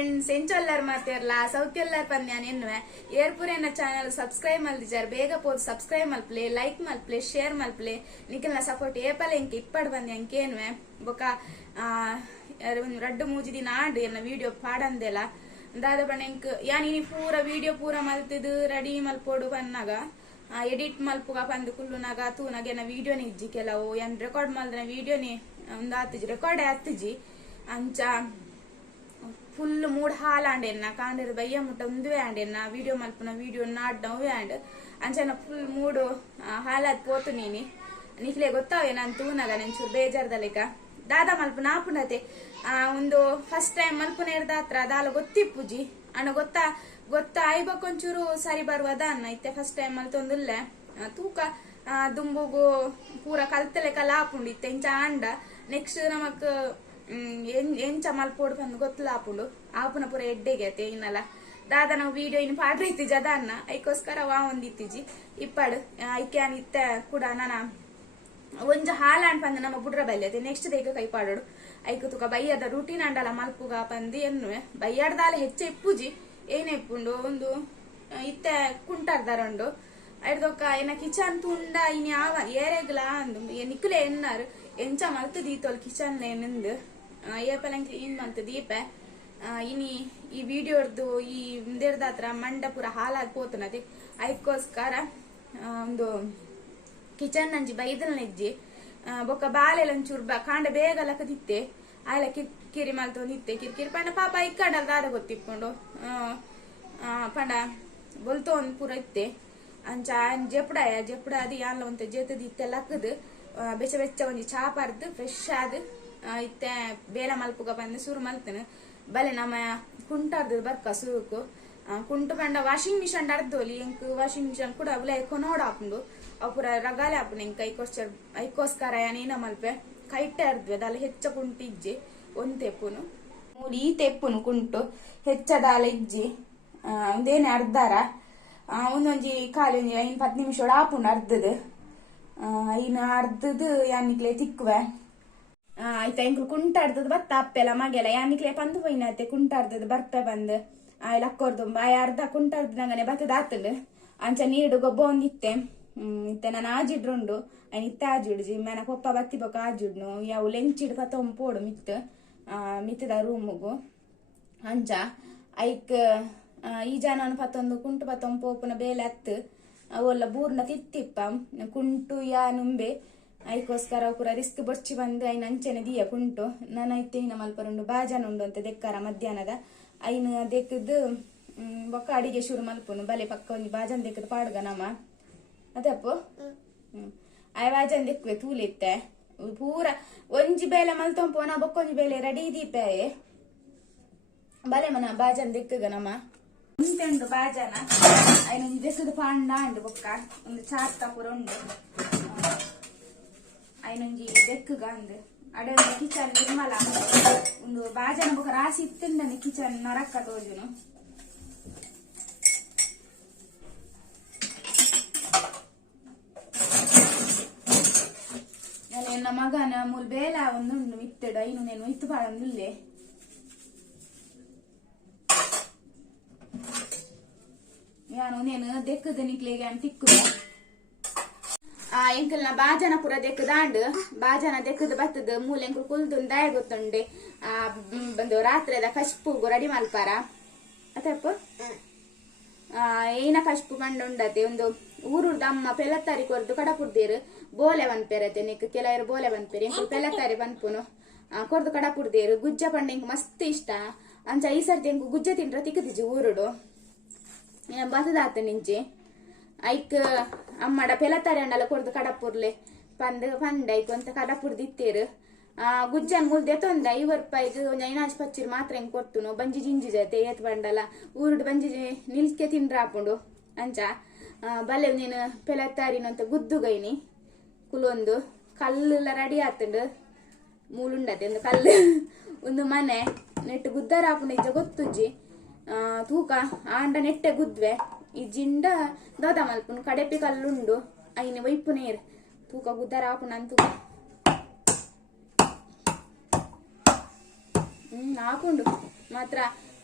Friends ಎಂಚೊಲ್ಲರ್ ಮಾತಿರ್ಲ ಸೌಖ್ಯಲ್ಲರ್ ಪನ್ಯಾನ್ ಎನ್ನುವೆ ಏರ್ಪುರೇನ ಚಾನೆಲ್ ಸಬ್ಸ್ಕ್ರೈಬ್ ಮಲ್ದಿಜಾರ್ ಬೇಗ ಪೋದು ಸಬ್ಸ್ಕ್ರೈಬ್ ಮಲ್ಪ್ಲೆ ಲೈಕ್ ಮಲ್ಪ್ಲೆ ಶೇರ್ ಮಲ್ಪ್ಲೆ ನಿಖಲ್ನ ಸಪೋರ್ಟ್ ಏಪಲ್ ಎಂಕ್ ಇಪ್ಪಡ್ ಬಂದ್ ಎಂಕ್ ಏನ್ವೆ ಬೊಕ ರಡ್ಡು ಮೂಜಿ ದಿನ ಆಂಡ್ ಎನ್ನ ವಿಡಿಯೋ ಪಾಡಂದೆಲ ದಾದ ಬಣ್ಣ ಎಂಕ್ ಯಾನ್ ಇನಿ ಪೂರ ವಿಡಿಯೋ ಪೂರ ಮಲ್ತಿದ್ ರೆಡಿ ಮಲ್ಪೋಡು ಪನ್ನಾಗ ಎಡಿಟ್ ಮಲ್ಪುಗ ಪಂದ್ ಕುಲ್ಲುನಾಗ ತೂನಾಗ ಎನ್ನ ವಿಡಿಯೋನಿ ಇಜ್ಜಿ ಕೆಲವು ಯಾನ್ ರೆಕಾರ್ಡ್ ಮಲ್ದನ ವಿಡಿಯೋನಿ ಒಂದು ಆತಿಜಿ ರೆಕಾರ್ಡೇ ಆತಿಜಿ ಅಂಚ ಫುಲ್ ಮೂಡ್ ಹಾಲಾಂಡೆನ್ನ ಕಾಂಡಿರ ಬಯ್ಯ ಮುಟ್ಟ ಒಂದುವೆ ಆಂಡೆನ್ನ ವಿಡಿಯೋ ಮಲ್ಪನ ವಿಡಿಯೋ ನಾಡ್ನವೇ ಆಂಡ್ ಅಂಚನ ಫುಲ್ ಮೂಡು ಹಾಲಾದ್ ಪೋತು ನೀನಿ ನಿಕ್ಲೆ ಗೊತ್ತಾವೆ ನಾನು ತೂನಾಗ ನೆಂಚೂರು ಬೇಜಾರ್ದಲ್ಲಿಕ ದಾದ ಮಲ್ಪನ ಆಪುನತೆ ಒಂದು ಫಸ್ಟ್ ಟೈಮ್ ಮಲ್ಪನ ಇರ್ದ ಹತ್ರ ದಾಲ ಗೊತ್ತಿಪ್ಪುಜಿ ಅಣ್ಣ ಗೊತ್ತಾ ಐಬಕ್ಕೊಂಚೂರು ಸರಿ ಬರುವದ ಅನ್ನ ಇತ್ತೆ ಫಸ್ಟ್ ಟೈಮ್ ಮಲ್ತೊಂದುಲ್ಲೆ ತೂಕ ದುಂಬುಗು ಪೂರ ಕಲ್ತಲೆ ಕಲ ಆಪುಂಡು ಇತ್ತೆ ಇಂಚ ಆಂಡ ನೆಕ್ಸ್ಟ್ ನಮಕ್ ಎಂಚ ಮಲ್ಪೋಡು ಬಂದು ಗೊತ್ತಲ ಆಪುಂಡು ಆಪುನ ಪೂರ ಎಡ್ಡೆಗೆ ಅತೆ ಇನ್ನಲ್ಲ ದಾದ ನಾವು ವಿಡಿಯೋ ಇನ್ನು ಪಾಡ್ರ ಇತ್ತಿಜಿ ಅದನ್ನ ಐಕೋಸ್ಕರ ವಾ ಒಂದಿತ್ತಿಜಿ ಇಪ್ಪಡು ಐಕ್ಯಾನ್ ಇತ್ತ ಕೂಡ ನಾನ ಒಂಜ ಹಾಲಾಂಡ್ ಪಂದ ನಮ್ಮ ಬುಡ್ರ ಬಲ್ಲೆ ಅತೆ ನೆಕ್ಸ್ಟ್ ದೇಗ ಕೈ ಪಾಡೋಡು ಐಕು ತುಕ ಬೈಯದ ರೂಟೀನ್ ಅಂಡಲ ಮಲ್ಪುಗ ಪಂದಿ ಎನ್ನುವೆ ಬೈಯಾಡ್ದಾಲ ಹೆಚ್ಚೆ ಇಪ್ಪುಜಿ ಏನೇ ಇಪ್ಪುಂಡು ಒಂದು ಇತ್ತೆ ಕುಂಟಾರ್ದಾರಂಡು ಐಡ್ದೊಕ್ಕ ಏನ ಕಿಚನ್ ತುಂಡ ಇನ್ ಯಾವ ಏರೆಗ್ಲ ಅಂದು ನಿಕ್ಕಲೆ ಎನ್ನಾರು ಎಂಚ ಮಲ್ತು ದೀತೋಲ್ ಕಿಚನ್ ನಿಂದು ಏಪಲಂಗ್ ಕ್ಲೀನ್ ಮಲ್ತು ದೀಪ ಇನಿ ಈ ವಿಡಿಯೋರ್ದು ಈ ಮುಂದೆರ್ದ ಹತ್ರ ಮಂಡ ಪೂರ ಹಾಲಾಗಿ ಪೋತನದೆ ಅದಕ್ಕೋಸ್ಕರ ಒಂದು ಕಿಚನ್ ನಂಜಿ ಬೈದಲ್ ನೆಜ್ಜಿ ಬೊಕ್ಕ ಬಾಲೆಲ ಒಂಚೂರು ಕಾಂಡ ಬೇಗ ಲಕ್ಕದಿತ್ತೆ ಆಯ್ಲ ಕಿರಿಕಿರಿ ಮಲ್ತೊಂದಿತ್ತೆ ಕಿರಿಕಿರಿ ಪಂಡ ಪಾಪ ಇಕ್ಕಂಡಲ್ ದಾದ ಗೊತ್ತಿಪ್ಕೊಂಡು ಪಂಡ ಬೊಲ್ತೋ ಒಂದ್ ಪೂರ ಇತ್ತೆ ಅಂಚ ಜೆಪುಡ ಅದು ಯಾನ್ಲ ಒಂತ ಜೇತದ ಇತ್ತೆ ಲಕ್ಕದು ಬೆಚ್ಚ ಬೆಚ್ಚ ಒಂಜಿ ಚಾಪಾರ್ದು ಫ್ರೆಶ್ ಆದ್ ಇತ್ತೆ ಬೇಲ ಮಲ್ಪುಗ ಬಂದು ಸುರು ಮಲ್ತನು ಬಲೆ ನಮ್ಮ ಕುಂಟಾರ್ದು ಬರ್ಕ ಸುರುಕು ಕುಂಟು ಪಂಡ ವಾಷಿಂಗ್ ಮಿಷನ್ ಅರ್ಧೋಲಿ ಎಂಕ್ ವಾಷಿಂಗ್ ಮಿಷನ್ ಕೂಡ ಅವಲ ಕೊನೋಡ ಹಾಪುಂಡು ಅವು ಪೂರ ರಗಾಲೆ ಹಾಪುಂಡು ಎಂಕ್ ಐಕೋಸ್ಕರ ಯಾನೇನ ಮಲ್ಪೆ ಕೈಟೆ ಅರ್ದ್ವೆ ದಾಲ ಹೆಚ್ಚ ಕುಂಟು ಇಜ್ಜಿ ಒಂದ್ ತೆಪ್ಪುನು ಮೂಡಿ ಈ ತೆಪ್ಪುನು ಕುಂಟು ಹೆಚ್ಚದಾಲ ಇಜ್ಜಿ ಒಂದೇನೆ ಅರ್ಧಾರ ಒಂದೊಂಜಿ ಖಾಲಿ ಒಂಜಿ 5-10 ನಿಮಿಷ ಆಪುಂಡು ಅರ್ಧದ್ ಐನ ಅರ್ಧದ್ ಯಾನಿಕ್ಲೆ ತಿಕ್ಕುವೆ ಆಯ್ತ ಎಂಕ್ಲು ಕುಂಟಾಡ್ದದ್ ಬತ್ತ ಅಪ್ಪೆಲ್ಲ ಮಗೆಲ್ಲ ಯಾನಿಕ್ಲೆ ಪಂದು ಪೈನತೆ ಕುಂಟಾಡ್ದದ್ ಬರ್ಪೆ ಬಂದ್ ಆಯ್ಲ ಅಕ್ಕೋರ್ದು ಅರ್ಧ ಕುಂಟಾಡ್ದಂಗನೆ ಬತ್ತದ ಆತಂಡು ಅಂಚ ನೀಡು ಗೊಬ್ಬ ಒಂದಿತ್ತೆ ಇತ್ತೆ ನಾನು ಆಜಿಡ್ರುಂಡು ಅಯ್ನ ಇತ್ತೆ ಆಜಿಡ್ಜಿ ಮೇನ ಪೊಪ್ಪ ಬತ್ತಿ ಬೊಕ ಆಜಿಡ್ನು ಯಾವು ಲೆಂಚಿಡ್ ಪತ್ತೊಂಪೋಡು ಮಿತ್ತದ ರೂಮುಗು ಅಂಚ ಐಕ್ ಈ ಜಾನ ಪತ್ತೊಂದು ಕುಂಟು ಪತ್ತೊಂಪೋಪುನ ಬೇಲೆ ಅತ್ತು ಅವಲ್ಲ ಬೂರ್ನ ತಿತ್ತಿಪ್ಪ ಕುಂಟು ಯಾ ನುಂಬೆ ಐಕೋಸ್ಕರ ಪೂರ ರಿಸ್ಕ್ ಬೊಚ್ಚಿ ಬಂದು ಐನ ಅಂಚೆನೆ ದಿಯ ಕುಂಟು ನಾನು ಐತೆ ಇನ್ನ ಮಲ್ಪರುಂಡು ಬಾಜಾನ ಉಂಡು ಅಂತ ದೆಕ್ಕಾರ ಮಧ್ಯಾಹ್ನದ ಐನ ದೆಕ್ಕದು ಬೊಕ್ಕ ಅಡಿಗೆ ಶುರು ಮಲ್ಪುನು ಬಲೆ ಪಕ್ಕ ಒಂಜಿ ಬಾಜನ್ ದೆಕ್ಕದು ಪಾಡ್ಗ ನಮ ಅದಪ್ಪು ಆಯ್ ಬಾಜನ್ ದೆಕ್ಕುವೆ ತೂಲಿತ್ತೆ ಪೂರ ಒಂಜಿ ಬೇಲೆ ಮಲ್ತೊಂಪೋನ ಬೊಕ್ಕೊಂಜಿ ಬೇಲೆ ರೆಡಿ ದೀಪೆ ಬಲೆ ಮನ ಬಾಜನ್ ದೆಕ್ಕಗ ನಮ ಉಂಟು ಬಾಜನ ಐನೊಂದು ದೆಕ್ಕದು ಪಾಂಡ ಅಂಡು ಬೊಕ್ಕ ಒಂದು ಚಾರ್ತ ಪೂರ ಉಂಡು ಐನೊಂಜಿ ದೆಕ್ಕಗ ಅಂದು ಅಡೆ ಒಂದು ಕಿಚನ್ ನಿರ್ಮಲ ಒಂದು ಬಾಜನ ಬೊಕ್ಕ ರಾಸಿ ಇತ್ತಿಂದನೆ ಕಿಚನ್ ನರಕ್ಕ ತೋಜುನು ನನ್ನ ಮಗನ ಮೂಲ್ ಬೇಲ ಒಂದು ಇತ್ತಡು ಐನು ನೇನು ಇತ್ತು ಪಾಡಂದಿಲ್ಲೆ ಯಾನು ನೇನು ದೆಕ್ಕದ ನಿಕ್ಲೆಗೆ ತಿಕ್ಕುವ ಎಂಕಲ್ನ ಬಾಜನ ಪುರ ದೆಕ್ಕದಾಂಡ್ ಬಾಜನ ದೆಕ್ಕದ ಬತ್ತದ ಮೂಲ ಎಂಕಲ್ ಕುಲ್ದು ದಯ ಗೊತ್ತುಂಡೆ ಬಂದು ರಾತ್ರಿದ ಕಶ್ಪುಗು ರೆಡಿ ಮಲ್ಪಾರ ಅತಪ್ಪ ಏನ ಕಶ್ಪು ಪಂಡ ಉಂಡತೆ ಒಂದು ಊರುರ್ದ ಅಮ್ಮ ಪೆಲತ್ತಾರಿ ಕೊರ್ದು ಕಡಪುರ್ದೇರು ಬೋಲೆ ಬಂದ್ಪೇರತೆ ನಿಕ್ ಕೆಲವರು ಬೋಲೆ ಬಂದ್ಪೇರಿ ಎಂಕಲ್ ಪೆಲತ್ತಾರಿ ಬಂದ್ಪುನು ಕೊರ್ದು ಕಡಪುರ್ದೇರು ಗುಜ್ಜ ಪಂಡ ಎಂಕ್ ಮಸ್ತ್ ಇಷ್ಟ ಅಂಚ ಈ ಸರ್ತಿ ಎಂಕು ಗುಜ್ಜ ತಿಂಡ್ರ ತಿಕ್ಕದಿಜಿ ಊರುಡು ಬಸದಾತ ನಿಂಚೆ ಐಕ್ ಅಮ್ಮಡ ಪೆಲತ್ತಾರಿ ಅಂಡಲ ಕೊರ್ದು ಕಡಪುರ್ಲೆ ಪಂಡ ಐಕ್ ಅಂತ ಕಡಪುರ್ದಿತ್ತೇರು ಗುಜ್ಜನ್ ಮುಲ್ದೆ ತೊಂದ 50 ರೂಪಾಯಿಗೆ ಒಂದು 5 ಪಚ್ಚಿರು ಮಾತ್ರ ಹೆಂಗ್ ಕೊಟ್ಟುನು ಬಂಜಿ ಜಿಂಜಿ ಜೊತೆ ಏತ್ ಬಂಡಲ ಊರುಡು ಬಂಜಿ ನಿಲ್ಕೆ ತಿಂಡ್ರ ಹಾಪುಂಡು ಅಂಚ ಬಲೆ ನೀನು ಪೆಲತ್ತಾರಿನಂತ ಗುದ್ದುಗೈನಿ ಕುಲೊಂದು ಕಲ್ಲೆಲ್ಲ ರೆಡಿ ಆತಂಡು ಮೂಲುಂಡತೆ ಒಂದು ಕಲ್ಲು ಒಂದು ಮನೆ ನೆಟ್ಟು ಗುದ್ದಾರ ಹಾಪುಂಡು ಇಜ್ಜ ಗೊತ್ತುಜ್ಜಿ ತೂಕ ಆಂಡ ನೆಟ್ಟೆ ಗುದ್ವೆ ಈ ಜಿಂಡ ದಾದ ಮಲ್ಪುನು ಕಡೆಪಿ ಕಲ್ಲುಂಡು ಐನ ವೈಪು ನೇರ್ ತೂಕ ಗುದ್ದಾರ ಹಾಪುಂಡು ಅಂತೂ ಆಪುಂಡು ಮಾತ್ರ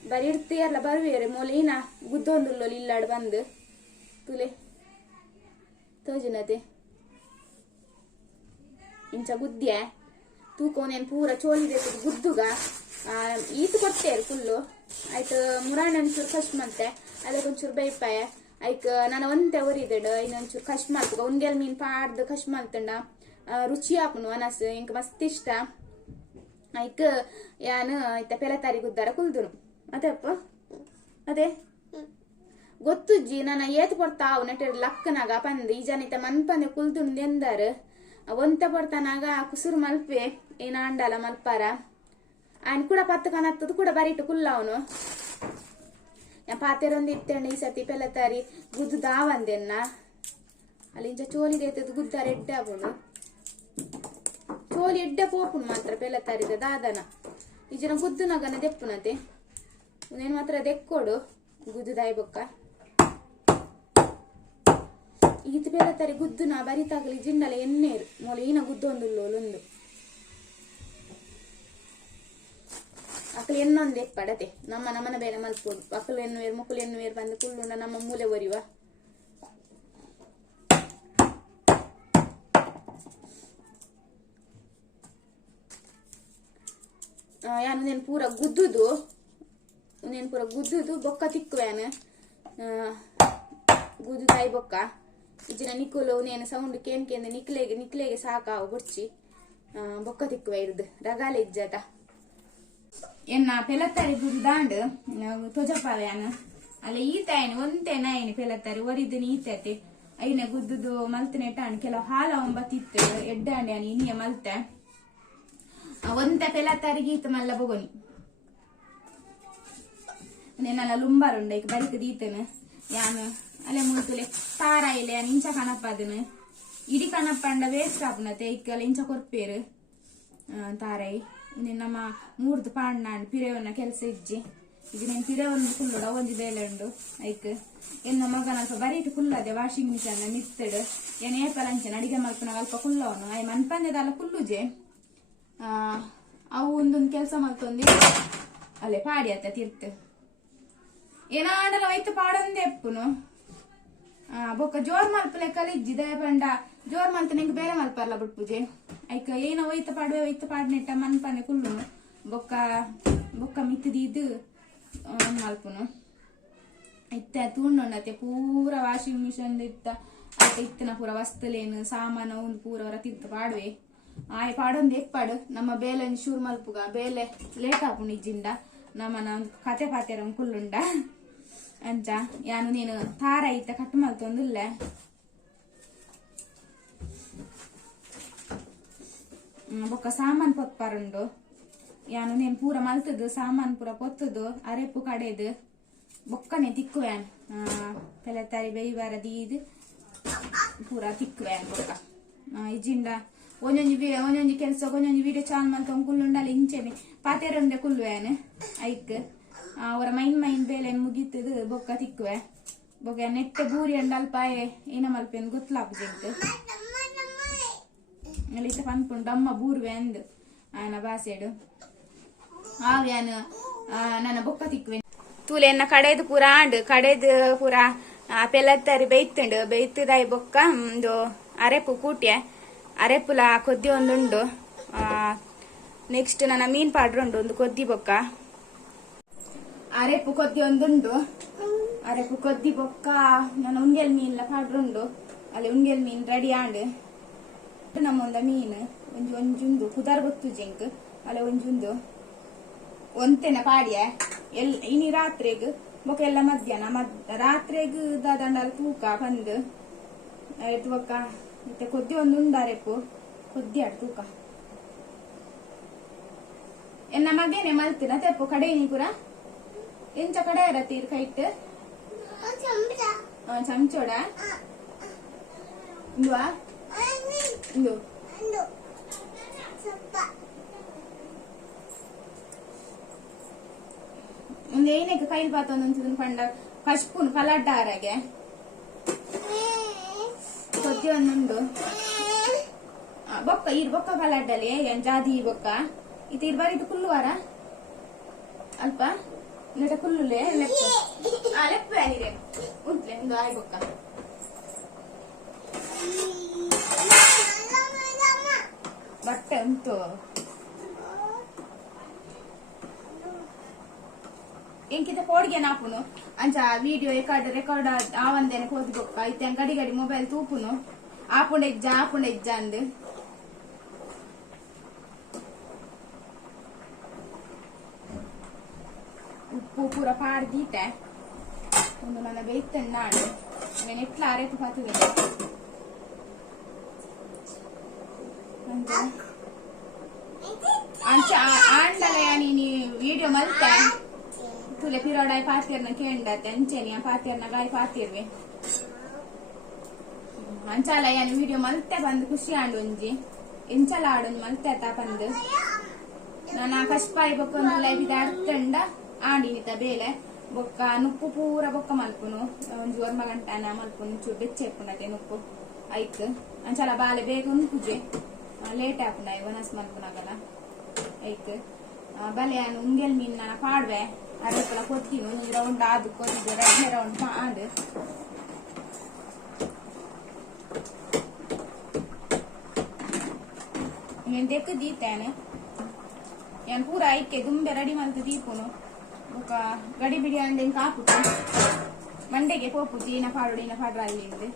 ಬರಿ ಇಡ್ತೀಯಲ್ಲ ಬರುವೇರೆ ಮೊಲಿನ ಗುದ್ದೊಂದುಲ್ಲೋ ಇಲ್ಲಾಡು ಬಂದು ತುಲೆ ತೋಜಿನತೆ ಇಂಚ ಗುದ್ದ್ಯ ತೂಕೋನೇನು ಪೂರ ಚೋಲಿದೆ ಗುದ್ದುಗ ಈತು ಕೊಟ್ಟೇರು ಫುಲ್ಲು ಆಯ್ತು ಮುರಾಣಂಚೂರು ಕಷ್ಟ ಮತ್ತೆ ಅದಕ್ಕೊಂಚೂರು ಬೈಪಾಯ ಆಯ್ಕೆ ನಾನು ಒಂದೇ ಒರಿದಡು ಇನ್ನೊಂಚೂರು ಕಷ್ಟ ಮಾಡ್ತಗ ಒಂದೆಲ್ ಮೀನು ಪಾಡ್ದು ಕಷ್ಟ ಮಾಡ್ತಂಡ ರುಚಿ ಹಾಕುನು ಅನಸ್ ಇಂಕ ಮಸ್ತ್ ಇಷ್ಟ ಆಯ್ಕೆ ಯಾನು ಆಯ್ತ ಪೆಲತಾರಿ ಗುದ್ದಾರ ಕುಲ್ದುನು ಅದೇಪ್ಪ ಅದೇ ಗೊತ್ತುಜ್ಜಿ ನಾನು ಏತ್ ಕೊಡ್ತಾವು ನೆಟ್ಟರ್ ಲಕ್ಕನಾಗ ಪಂದು ಈ ಜನ ಇತ್ತ ಮನ್ಪಂದೆ ಕುಲ್ದುಂದು ಎಂದಾರ ಒಂತ ಕೊಡ್ತಾನಾಗ ಕುಸುರು ಮಲ್ಪೆ ಏನ ಅಂಡಲ ಮಲ್ಪಾರ ఆయన కూడా పత్తకనత్తది కూడా బరిట కుల్లావును పాతేరొంది ఇತ್ತಂಡ ಈ ಸತಿ ಪೆಲತಾರಿ ಗುದ್ದು ದಾವಂದೆನ್ನ ಅಲ್ಲಿ ಇಂಚ ಚೋಲಿ ದೇತದ ಗುದ್ದಾರ ಎಡ್ಡೆ ಆಗುನು ಚೋಲಿ ಎಡ್ಡೆ ಪೋಪುನು ಮಾತ್ರ ಪೆಲತಾರಿದ ದಾದನ ಈ ಜನ ಗುದ್ದು ನಗನ ದೆಪ್ಪುನತೆ నేను ಮಾತ್ರ ದೆಕ್ಕೋಡು ಗುದ್ದು ದಾಯಿ ಬೊಕ್ಕ ಈತ ಪೆಲತಾರಿ ಗುದ್ದುನ ಬರಿತಾಗಲಿ ಜಿಂಡಲ ಎನ್ನೇರು ಮೊಲ ಈನ ಗುದ್ದೊಂದುಲ್ಲೋಲೊಂದು ಅಕ್ಕಲು ಎನ್ನೊಂದು ಎಪ್ಪಡತೆ ನಮ್ಮನ ಬೇರೆ ಮಲ್ಪೋಡು ಅಕ್ಕಲು ಎನ್ನುವೇರು ಮುಕ್ಕಲು ಎನ್ನುವೇರು ಬಂದು ಕುಳ್ಳುಂಡ ನಮ್ಮ ಮೂಲೆ ಒರಿವ ಯಾನು నేను ಪೂರ ಗುದ್ದುದು ಬೊಕ್ಕ ತಿಕ್ಕುವೇನು ಗುದ್ದು ತಾಯಿ ಬೊಕ್ಕ ಇಜ್ಜಿನ ನಿಕ್ಕುಲು నేను ಸೌಂಡ್ ಕೇಂದ್ಕೆಂದು ನಿಕ್ಲೆಗೆ ಸಾಕಾವು ಬುಡ್ಚಿ ಬೊಕ್ಕ ತಿಕ್ಕುವೆ ಇರ್ದು ರಗಾಲೆ ಇಜ್ಜಾತ ಎನ್ನ ಪೆಲತ್ತಾರಿ ಗುದ್ದಾಂಡು ತೊಜಪಾವ್ಯಾನು ಅಲ್ಲ ಈತಾಯನು ಒಂತೇನಾಯನು ಪೆಲತ್ತಾರಿ ಒರಿದನು ಈತತೆ ಐನ ಗುದ್ದುದು ಮಲ್ತನೆ ಟಾಣ್ ಕೆಲವು ಹಾಲ ಒಂಬತ್ತಿತ್ತು ಎಡ್ಡಾಂಡಿ ಅನಿ ಇನ್ನಿಯ ಮಲ್ತೆ ಒಂತ ಪೆಲತ್ತಾರಿಗೆ ಈತ ಮಲ್ಲ ಬೊಗೊನಿ ನೆನಲ್ಲ ಲುಂಬಾರುಂಡ ಈಗ ಬರಿಕದ ಈತನು ಯಾನು ಅಲೆ ಮುಳ್ತುಲೆ ತಾರ ile అని ಇಂಚ ಕನಪ್ಪದನು ಇಡಿ ಕನಪ್ಪಂಡ ವೇಸ್ಟ್ ಆಪುನತೆ ಇಕ್ಕಲ ಇಂಚ ಕೊರ್ಪೇರು ತಾರೈ ನಮ್ಮ ಮೂರ್ದು ಪಾಂಡ ಪಿರೇವನ್ನ ಕೆಲಸ ಇಜ್ಜಿ ಈಗ నేను ಪಿರೇವನ್ನ ಕುಲ್ಲುಡ ಒಂಜಿ ಬೇಲೆಂಡು ಐಕ್ ಎನ್ನ ಮಗನ ಅಲ್ಪ ಬರೀಟ್ ಕುಲ್ಲದೆ ವಾಷಿಂಗ್ ಮಿಷನ್ ಮಿತ್ತಡು ಏನ್ ಏಪಲಂಚನ ಅಡಿಗೆ ಮಲ್ಪನಾಗ ಅಲ್ಪ ಕುಲ್ಲವನು ಅಯ್ಯ ಮನ್ಪಂದೆದಲ್ಲ ಕುಲ್ಲುಜೆ ಅವು ಒಂದೊಂದು ಕೆಲಸ ಮಲ್ತೊಂದು ಅಲ್ಲೇ ಪಾಡಿ ಅತ್ತ ತಿರ್ತು ಏನಾಡಲ ವೈತು ಪಾಡೊಂದೆ ಎಪ್ಪುನು ಬೊಕ್ಕ ಜೋರ್ ಮಲ್ಪಲೆ ಕಲಿಜ್ಜಿ ದಯಪಂಡ ಜೋರ್ ಮಲ್ತ ನಿಂಗೆ ಬೇರೆ ಮಲ್ಪರ್ಲ ಬಿಟ್ಪುಜೆ ಐಕ ಏನೋ ಒಯ್ತ ಪಾಡ್ನೆಟ್ಟ ಮನ್ಪನೆ ಕುಳ್ಳುನು ಬೊಕ್ಕ ಮಿತ್ತದಿದ್ದು ಮಲ್ಪುನು ಇತ್ತ ತೂಣ್ಣೊಂಡತೆ ಪೂರ ವಾಷಿಂಗ್ ಮಿಷನ್ ಇತ್ತ ಆಯ್ತ ಇತ್ತನ ಪೂರ ವಸ್ತುಲೇನು ಸಾಮಾನು ಒಂದು ಪೂರ ಅವರ ತಿರ್ತ ಪಾಡುವೆ ಆಯ್ ಪಾಡೊಂದು ಎಪ್ಪಾಡು ನಮ್ಮ ಬೇಲೆನ್ ಶೂರ್ ಮಲ್ಪುಗ ಬೇಲೆ ಲೇಟ್ ಆಪುನು ಇಜ್ಜಿಂದ ನಮ್ಮನ ಕತೆ ಪಾತೆರ ಕುಳ್ಳುಂಡ ಅಂಚ ಯಾನು ನೀನು ತಾರ ಇತ್ತ ಕಟ್ಟು ಮಲ್ತೊಂದುಲ್ಲೆ ಬೊಕ್ಕ ಸಾಮಾನ್ ಪೊತ್ಪಾರುಂಡು ಯಾನು నేను ಪೂರ ಮಲ್ತದು ಸಾಮಾನ್ ಪೂರ ಪೊತ್ತದು ಅರೆಪ್ಪು ಕಡೆದು ಬೊಕ್ಕನೆ ತಿಕ್ಕುವ್ಯಾನ್ ಪೆಲತಾರಿ ಬೇಯಿವಾರ ದೀದು ಪೂರ ತಿಕ್ಕುವ್ಯಾನ್ ಬೊಕ್ಕ ಇಜ್ಜಿಂದ ಒಂಜೊಂಜಿ ಕೆಲಸ ಒಂಜೊಂಜಿ ವಿಡಿಯೋ ಚಾಲ್ ಮಲ್ತ ಕುಲ್ಲುಂಡಲ್ಲಿ ಇಂಚೆನೆ ಪಾತೆರೊಂದೆ ಕುಲ್ವ್ಯಾನ್ ಐಕ್ ಅವರ ಮೈನ್ ಬೇಲೆ ಮುಗಿತದು ಬೊಕ್ಕ ತಿಕ್ಕುವೆ ಬೊಕ್ಕ ನೆಟ್ಟೆ ಬೂರಿ ಅಂಡ್ ಅಲ್ಪಾಯೆ ಏನ ಮಲ್ಪೇನು ಗೊತ್ತಲಾಪುಜೆಂಟು ಅಲ್ಲಿತ ಪನ್ಪುಂಡು ಅಮ್ಮ ಬೂರ್ವೆ ಅಂದು ಆಯನ ಬಾಸೆಡು ಆವ್ಯಾನು ನನ್ನ ಬೊಕ್ಕ ತಿಕ್ಕುವೆ ತೂಲೆನ್ನ ಕಡೆದು ಪೂರ ಆಂಡು ಕಡೆದು ಪೂರ ಪೆಲತ್ತರಿ ಬೇಯ್ತುಂಡು ಬೇಯ್ತದಾಯಿ ಬೊಕ್ಕ ಒಂದು ಅರೆಪು ಕೂಟ್ಯ ಅರೆಪುಲ ಕೊದ್ದಿ ಒಂದುಂಡು ನೆಕ್ಸ್ಟ್ ನನ್ನ ಮೀನ್ ಪಾಡ್ರುಂಡು ಒಂದು ಕೊದ್ದಿ ಬೊಕ್ಕ ಅರೆಪು ಕೊದ್ದಿ ಒಂದುಂಡು ಅರೆಪು ಕೊದ್ದಿ ಬೊಕ್ಕ ನಾನು ಉಂಗೆಲ್ ಮೀನ್ಲ ಪಾಡ್ರುಂಡು ಅಲ್ಲಿ ಉಂಗೆಲ್ ಮೀನ್ ರೆಡಿ ಆಂಡು ನಮ್ಮೊಂದ ಮೀನು ಒಂಜುಂದು ಕುದಾರ್ ಗೊತ್ತು ಜೆಂಕ್ ಅಲ್ಲ ಒಂಜುಂದು ಒಂತೆನ ಪಾಡ್ಯ ಇನಿ ರಾತ್ರಿಗ್ ಬೊಕ್ಕ ಎಲ್ಲ ಮಧ್ಯಾಹ್ನ ರಾತ್ರಿಗ್ ದಂಡಲ್ ತೂಕ ಬಂದು ಆಯ್ತು ಬೊಕ್ಕ ಮತ್ತೆ ಕೊದ್ದಿ ಒಂದು ಉಂಡಾರೆಪು ಕೊದ್ದಿ ಆಡ್ ತೂಕ ಎನ್ನ ಮಗೇನೆ ಮಲ್ತಿನ ತೆಪ್ಪು ಕಡೆನಿ ಪುರ ಎಂಚ ಕಡೆ ಇರತ್ತೀರ್ ಕೈಟ್ ಚಮಚೋಡ ಇಂದುವಾ ಇಂದು ಒಂದು ಏನಕ್ಕೆ ಕೈಲ್ ಪಾತೊಂದು ಪಂಡ ಕಶ್ಪುನ್ ಕಲಾಟಾರಗೆ ಕೊದ್ದಿ ಒಂದುಂಡು ಬೊಕ್ಕ ಇರ್ ಬೊಕ್ಕ ಕಲಾಟಲಿ ಜಾದಿ ಬೊಕ್ಕ ಇದು ಇರ್ಬಾರಿದು ಕುಲ್ಲುವಾರ ಅಲ್ಪ Neta kullule leppo. Leppo anire. Untle ndo ai bocca. ಬಟ್ಟೆ ಉಂಟು ಎಂಕಿತ ಪೋಡ್ಗೆ ನಾಪುನು ಅಂಚ ವಿಡಿಯೋ ರೆಕಾರ್ಡ್ ಆವಂದೇನೆ ಕೋದಿ ಬೊಕ್ಕ ಇತ್ತೆ ಗಡಿ ಗಡಿ ಮೊಬೈಲ್ ತೂಪುನು ಆಪುಂಡ ಅಂದು ಉಪ್ಪು ಪೂರ ಪಾಡ್ದೀತೆ ಒಂದು ನನ್ನ ಬೇಯ್ತೇನೆ ನಾನು ನಾನು ಎಟ್ಲ ಅರೆತು ಪಾತಿದೆ ಅಂಚ ಆಂಡಲ ನೀ ವಿಡಿಯೋ ಮಲ್ತೆ ತುಲೆ ಪಿರೋಡಾಯ್ ಪಾತಿರ್ನ ಕೇಂಡತೆ ಅಂಚೆನಿ ಆ ಪಾತಿರ್ನ ಗಾಯ ಪಾತಿರ್ವೆ ಅಂಚಾಲ ಯಾನಿ ವಿಡಿಯೋ ಮಲ್ತೆ ಬಂದು ಖುಷಿ ಆಂಡು ಒಂಜಿ ಎಂಚಲ ಆಡೊಂದು ಮಲ್ತೆ ತಾ ಬಂದು ನಾನು ಕಷ್ಪಾಯಿ ಬೊಕ್ಕ ಒಂದು ಲೈಫ್ ಇದೆ ಅರ್ಥಂಡ ಆಡಿನಿತ ಬೇಲೆ ಬೊಕ್ಕ ನುಪ್ಪು ಪೂರ ಬೊಕ್ಕ ಮಲ್ಪುನು ಒಂಜಿ ಒರ್ಮ ಗಂಟನ ಮಲ್ಪುನು ಚೂರು ಬೆಚ್ಚೆಪ್ಪುನತೆ ನುಪ್ಪು ಐಕ್ ಅಂಚಾಲ ಬಾಲೆ ಬೇಗ ಉಂಪುಜೆ ಲೇಟ್ ಆಪುನ ವನಸ್ ಮಲ್ಪುನಾಗಲ್ಲ ಐಕ್ ಬಲೆ ಅನ್ನು ಉಂಗೆಲ್ ಮೀನ್ ನಾನು ಪಾಡ್ವೆ ಅರೆಪ್ಪಲ ಕೊತ್ತಿನು ನೀ ರೌಂಡ್ ಆದು ಕೊತ್ತಿದ್ದು 2ನೇ ರೌಂಡ್ ಆಡು నేను తెక్కు తీతాను నేను పూర ఐక్కే దుంబೆ ರೆಡಿ ಮಾಡ್ತು ದೀಪುನು ఒక ಗಡಿ ಬಿಡಿ ಅಂಡೆ ಕಾಪುಟ್ಟು ಮಂಡೆಗೆ ಪೋಪುಜಿ ಇನ ಪಾಡ್ರ ಅಲ್ಲಿ ಒಂದು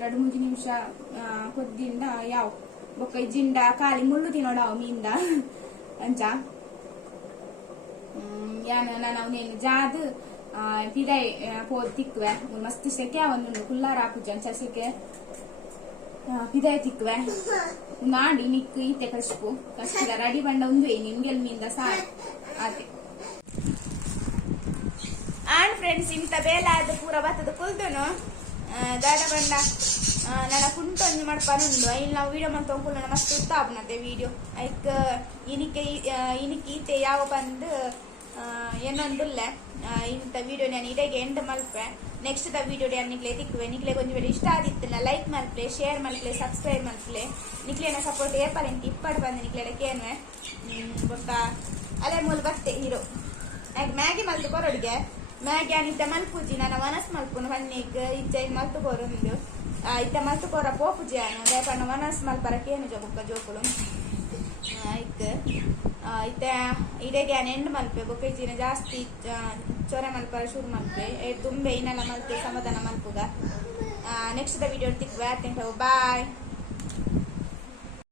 2-3 ನಿಮಿಷ ಕೊದ್ದಿಂದ ಯಾವ ಬೊಕ್ಕ ಜಿಂಡ ಖಾಲಿ ಮುಳ್ಳು ತಿನ್ನೋಡಾವ ಮೀಂದ ಅಂಚ ಯಾನ ನಾನು ಅವನೇನು ಜಾದು ಪಿದೈ ಪೋದ್ ತಿಕ್ವೆ ಮಸ್ತ್ ಸೆಕೆ ಒಂದು ಕುಲ್ಲಾರ ಹಾಕುಜ ಅಂಚ ಸೆಕೆ ಪಿದೈ ತಿಕ್ವೆ ನಾಡಿ ನಿಕ್ಕು ಈತೆ ಕಷ್ಟ ರೆಡಿ ಬಂಡ ಒಂದು ನಿಮ್ಗೆಲ್ ಮೀಂದ ಸಾರ್ ಆತೆ ಆಂಡ್ ಫ್ರೆಂಡ್ಸ್ ಇಂತ ಬೇಲ ಅದು ಪೂರ ಬತ್ತದ ಕುಲ್ದನು ದಾಡ ಬಂಡ ನನ್ನ ಕುಂಟೊಂದು ಮಾಡ್ಪನುಂಡು ಇಲ್ಲಿ ನಾವು ವಿಡಿಯೋ ಮಾಡ್ತಾ ಹೋಗ್ಕೊಳ್ಳೋಣ ಮಸ್ತ್ ಉತ್ತಾಪನತೆ ವಿಡಿಯೋ ಐಕ್ ಇನಿಕೆ ಈತೆ ಯಾವ ಬಂದು ಏನೊಂದುಲ್ಲ ಇಂಥ ವಿಡಿಯೋ ನಾನು ಇಡೆಗೆ ಎಂಡ್ ಮಲ್ಪೆ ನೆಕ್ಸ್ಟ್ ವಿಡಿಯೋ ನಿಕ್ಲೆ ತಿಕ್ಕುವೆ ನಿಕ್ಲೆ ಕೊಂಚ ವೇಳೆ ಇಷ್ಟ ಆದಿತ್ತಲ್ಲ ಲೈಕ್ ಮಲ್ಪೆ ಶೇರ್ ಮಲ್ಪೆ ಸಬ್ಸ್ಕ್ರೈಬ್ ಮಲ್ಪೆ ನಿಕ್ಲೇನ ಸಪೋರ್ಟ್ ಏಪಲ್ ಎಂತ ಇಪ್ಪಡು ಬಂದು ನಿಕ್ಲೆಡಕ್ಕೇನುವೆ ಗೊತ್ತ ಅಲೆ ಮೂಲ ಬತ್ತೆ ಹೀರೋ ಮ್ಯಾಗಿ ಮಲ್ತು ಕೊರೊಡಿಗೆ ಮ್ಯಾಗಿ ಅನಿದ್ದ ಮಲ್ಪುಜಿ ನನ್ನ ವನಸ್ ಮಲ್ಪುನು ಬನ್ನಿಗ್ ಇಜ್ಜ ಮಲ್ತು ಕೊರೊಂದು ಇತ್ತ ಮಲ್ತು ಕೊರ ಪೋಪುಜಿ ಅನು ದಯಪಣ್ಣ ವನಸ್ ಮಲ್ಪರಕ್ಕೇನು ಜೊಬುಕ್ಕ ಜೋಕುಳು ಐಕ್ ಇತ್ತ ಇಡೆಗೆ ಎಂಡ್ ಮಲ್ಪೆ ಬೊಕ್ಕೈಜಿನ ಜಾಸ್ತಿ ಚೊರೆ ಮಲ್ಪರ ಶುರು ಮಲ್ಪೆ ದುಂಬೆ ಇನ್ನೆಲ್ಲ ಮಲ್ಪೆ ಸಮಾಧಾನ ಮಲ್ಪುಗ ನೆಕ್ಸ್ಟ್ ವಿಡಿಯೋ ತಿಕ್ವೆ ಬಾಯ್.